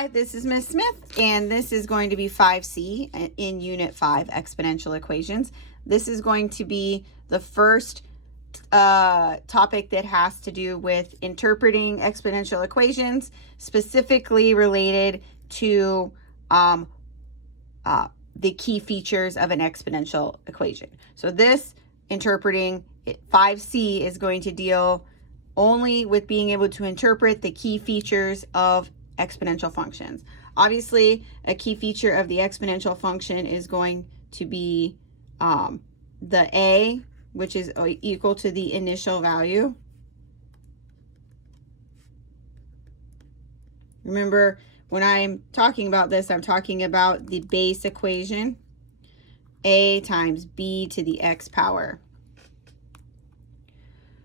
Hi, this is Ms. Smith, and this is going to be 5C in Unit 5, Exponential Equations. This is going to be the first topic that has to do with interpreting exponential equations, specifically related to the key features of an exponential equation. So this interpreting 5C is going to deal only with being able to interpret the key features of exponential functions. Obviously, a key feature of the exponential function is going to be the a, which is equal to the initial value. Remember, when I'm talking about this, I'm talking about the base equation, a times b to the x power.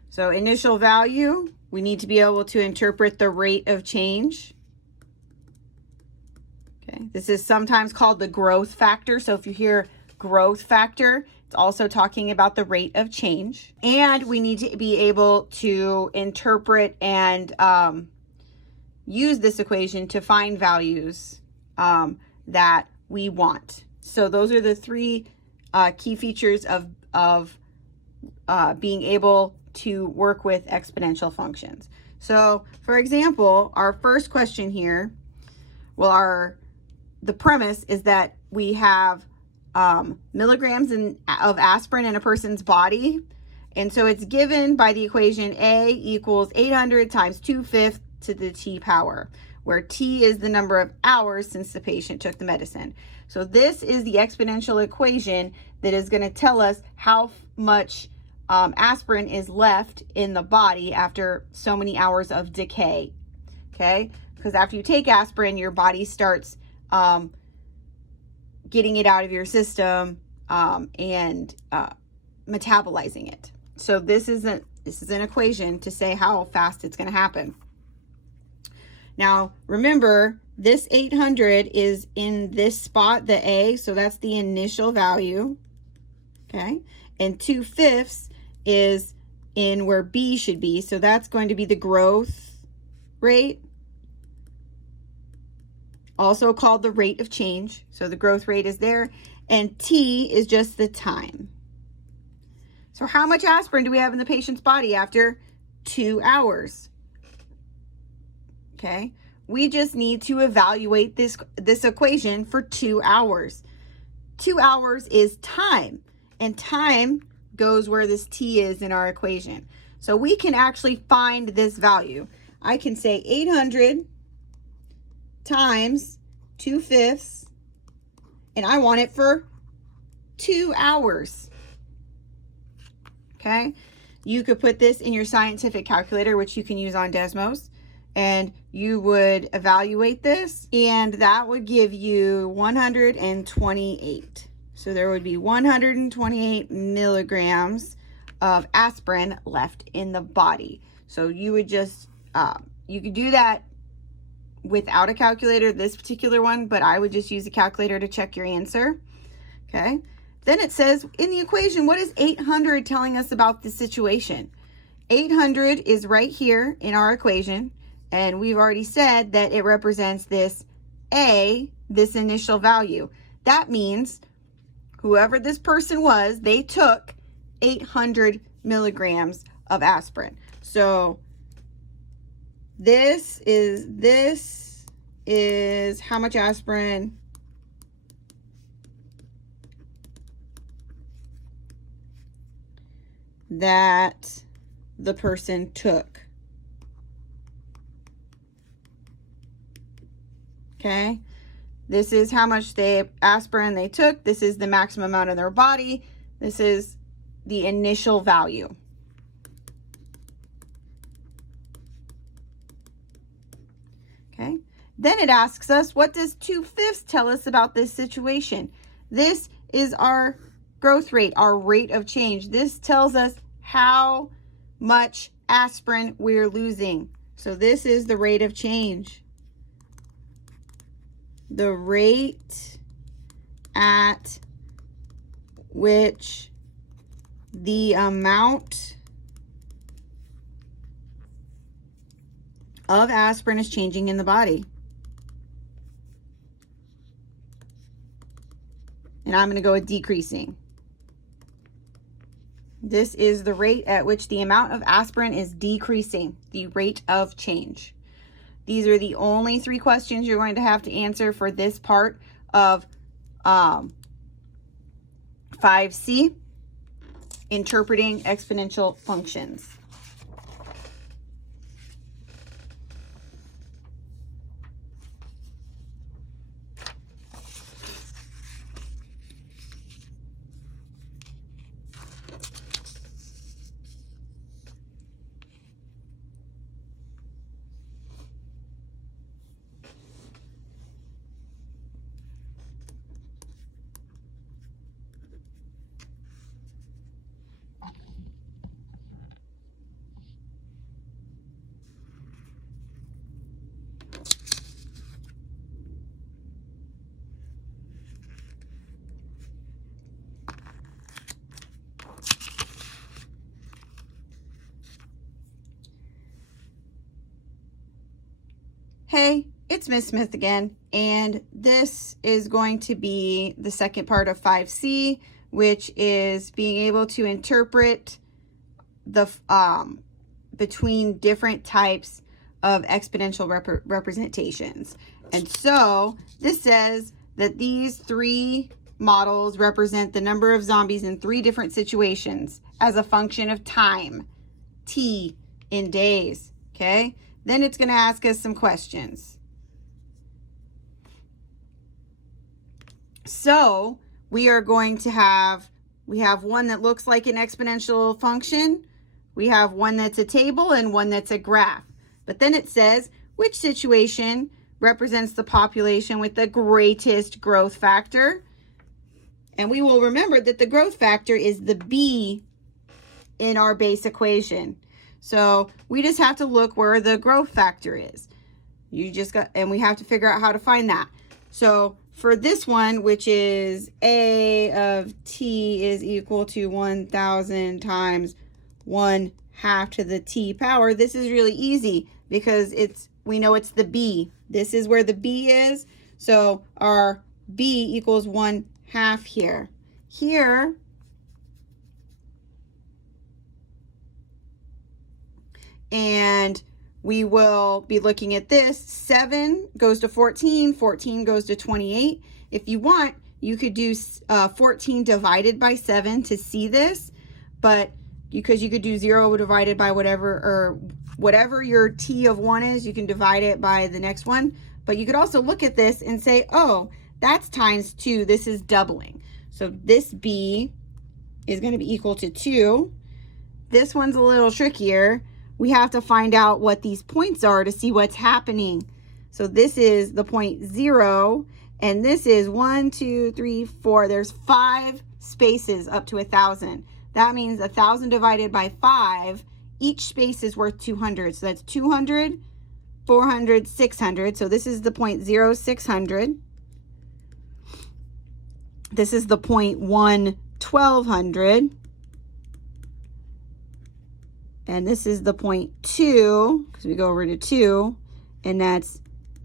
So initial value, we need to be able to interpret the rate of change. Okay, this is sometimes called the growth factor. So if you hear growth factor, it's also talking about the rate of change. And we need to be able to interpret and use this equation to find values that we want. So those are the three key features of being able to work with exponential functions. So for example, our first question here, the premise is that we have milligrams of aspirin in a person's body. And so it's given by the equation A equals 800 times 2/5 to the t power, where t is the number of hours since the patient took the medicine. So this is the exponential equation that is going to tell us how much aspirin is left in the body after so many hours of decay. Okay, because after you take aspirin, your body starts getting it out of your system and metabolizing it. So this is an equation to say how fast it's going to happen. Now remember, this 800 is in this spot, the A, so that's the initial value. Okay, and 2/5 is in where B should be, so that's going to be the growth rate, also called the rate of change. So the growth rate is there, and T is just the time. So how much aspirin do we have in the patient's body after 2 hours? Okay, we just need to evaluate this equation for 2 hours. 2 hours is time, and time goes where this T is in our equation. So we can actually find this value. I can say 800 times 2/5, and I want it for 2 hours. Okay, you could put this in your scientific calculator, which you can use on Desmos, and you would evaluate this, and that would give you 128. So there would be 128 milligrams of aspirin left in the body. So you would just, you could do that without a calculator, this particular one, but I would just use a calculator to check your answer. Okay. Then it says in the equation, what is 800 telling us about the situation? 800 is right here in our equation, and we've already said that it represents this A, this initial value. That means whoever this person was, they took 800 milligrams of aspirin. So this is how much aspirin that the person took. Okay, this is how much aspirin they took. This is the maximum amount in their body. This is the initial value. Okay, then it asks us, what does 2/5 tell us about this situation? This is our growth rate, our rate of change. This tells us how much aspirin we're losing. So this is the rate of change. The rate at which the amount of aspirin is changing in the body. And I'm going to go with decreasing. This is the rate at which the amount of aspirin is decreasing, the rate of change. These are the only 3 questions you're going to have to answer for this part of 5C, interpreting exponential functions. Hey, it's Miss Smith again, and this is going to be the second part of 5C, which is being able to interpret the between different types of exponential representations. And so this says that these 3 models represent the number of zombies in 3 different situations as a function of time, t, in days, okay? Then it's going to ask us some questions. So we are going to have one that looks like an exponential function. We have one that's a table and one that's a graph. But then it says, which situation represents the population with the greatest growth factor? And we will remember that the growth factor is the b in our base equation. So we just have to look where the growth factor is. And we have to figure out how to find that. So for this one, which is a of t is equal to 1,000 times 1/2 to the t power, this is really easy because we know it's the b. This is where the b is. So our b equals 1/2 here. Here, and we will be looking at this. 7 goes to 14, 14 goes to 28. If you want, you could do 14 divided by 7 to see this, but because you could do 0 divided by whatever your t of 1 is, you can divide it by the next one. But you could also look at this and say, oh, that's times 2. This is doubling. So this b is going to be equal to 2. This one's a little trickier. We have to find out what these points are to see what's happening. So this is the point 0, and this is 1, 2, 3, 4. There's 5 spaces up to 1,000. That means 1,000 divided by 5, each space is worth 200. So that's 200, 400, 600. So this is the point 0, 600. This is the point 1, 1,200. And this is the point 2, because we go over to 2, and that's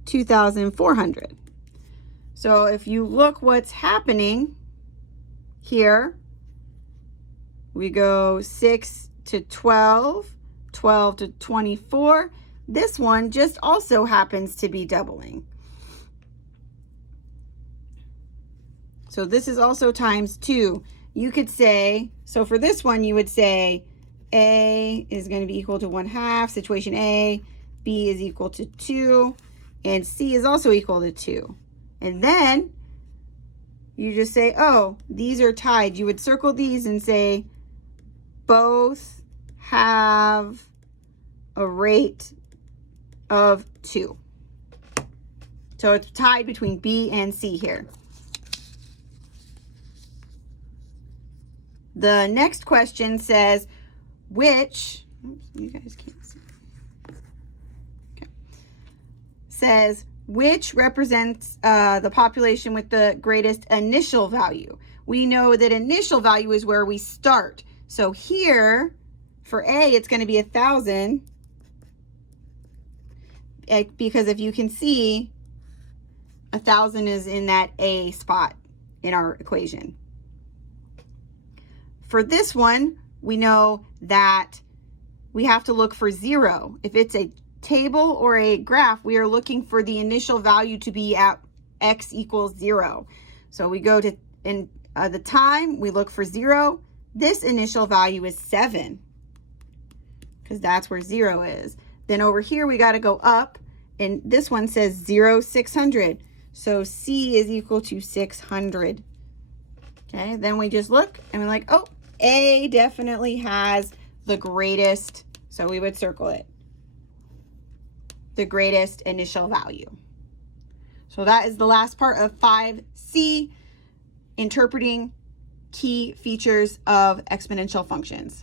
2,400. So if you look what's happening here, we go 6 to 12, 12 to 24. This one just also happens to be doubling. So this is also times 2. You could say, so for this one, you would say A is going to be equal to 1/2, situation A, B is equal to 2, and C is also equal to 2. And then you just say, oh, these are tied. You would circle these and say, both have a rate of 2. So it's tied between B and C here. The next question says, which, oops, you guys can't see. Okay. Says, which represents the population with the greatest initial value? We know that initial value is where we start. So here, for A, it's going to be 1,000. Because if you can see, 1,000 is in that A spot. in our equation. For this one, we know that we have to look for 0. If it's a table or a graph, we are looking for the initial value to be at x equals 0. So we go to the time, we look for 0. This initial value is 7 because that's where 0 is. Then over here, we got to go up, and this one says 0, 600. So C is equal to 600. Okay, then we just look and we're like, oh, A definitely has the greatest, so we would circle it, the greatest initial value. So that is the last part of 5C, interpreting key features of exponential functions.